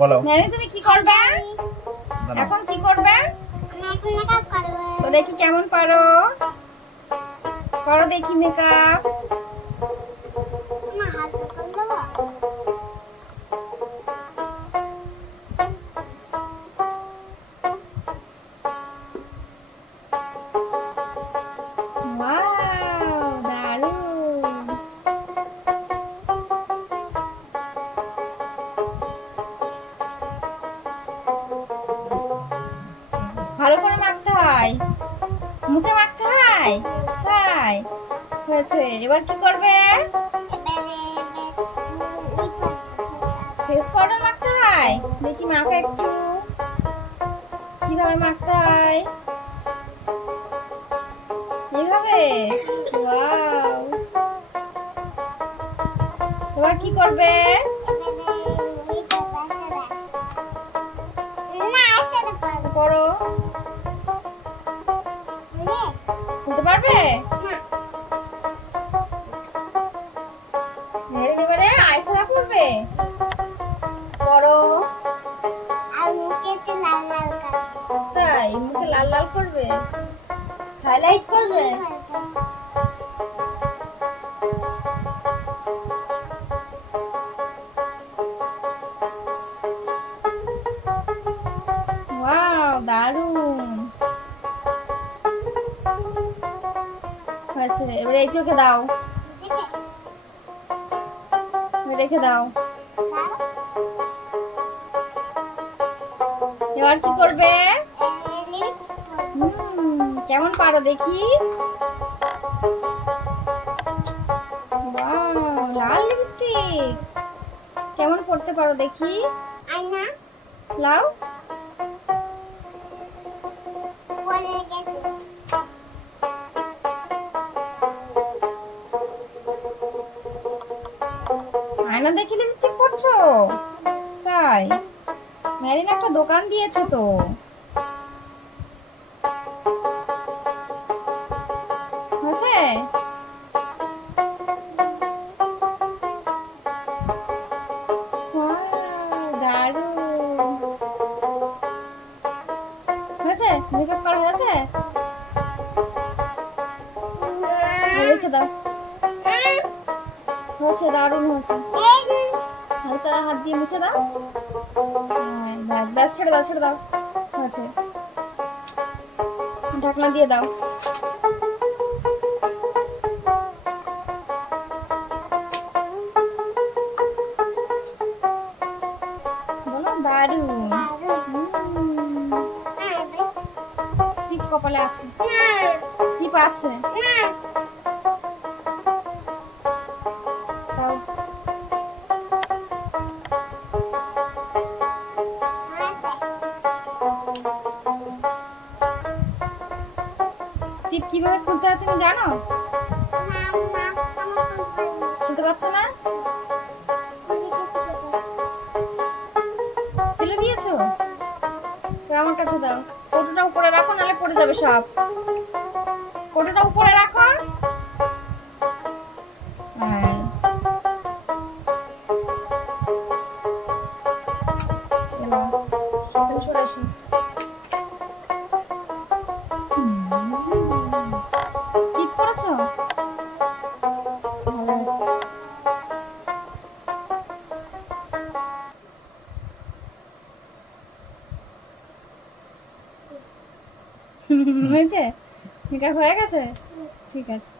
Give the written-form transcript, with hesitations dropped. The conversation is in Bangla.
বলো নানি তুমি কি করবে এখন? কি করবে? এখন মেকআপ করব। তো দেখি কেমন পারো, করো দেখি মেকআপ। মা হাত করলো। ওয়াও দারুণ। ভালো করে মাখতে হয়, মুখে মাখতে হয়। তাই হয়েছে, এবার কি করবে? ফেস পাউডার মাখতে হয়। দেখি মাখো একটু, কিভাবে মাখতে হয়। এইভাবে। ওয়াও, এবার কি করবে? করো, বলতে পারবে? এবারে আইসারা করবে, করো। তাই মুখে লাল লাল করবে, হাইলাইট করবে। ওয়াও দারুণ হয়েছে। এবারে এই চোখে দাও, রেখে দাও। এবার কি করবে? কেমন পারো দেখি। ওয়াও লাল লিপস্টিক, কেমন পড়তে পারো দেখি। লাও। আয়না দেখে লিপস্টিক পরছো? তাই ম্যারিন একটা দোকান দিয়েছে তো। আছে দারুণ হয়েছে, মেকআপ করা হয়েছে। রেখে দাও, হয়েছে দারুণ হয়েছে। হালকা হাত দিয়ে মুছে দাও। ব্যাস ব্যাস, ছেড়ে দাও ছেড়ে দাও, হয়েছে। ঢাকনা দিয়ে দাও। বলো দারুণ। টিপ কপালে আছে, টিপ আছে। টিপ কিভাবে খুলতে হয় তুমি জানো? খুলতে পারছো না? ফেলে দিয়েছো? আমার কাছে দাও। কৌটোটা উপরে রাখো, নাহলে পড়ে যাবে সব। কৌটোটা উপরে রাখো। টিপ করেছো? ভালো হয়েছে। হয়েছে? মেকআপ হয়ে গেছে? ঠিক আছে।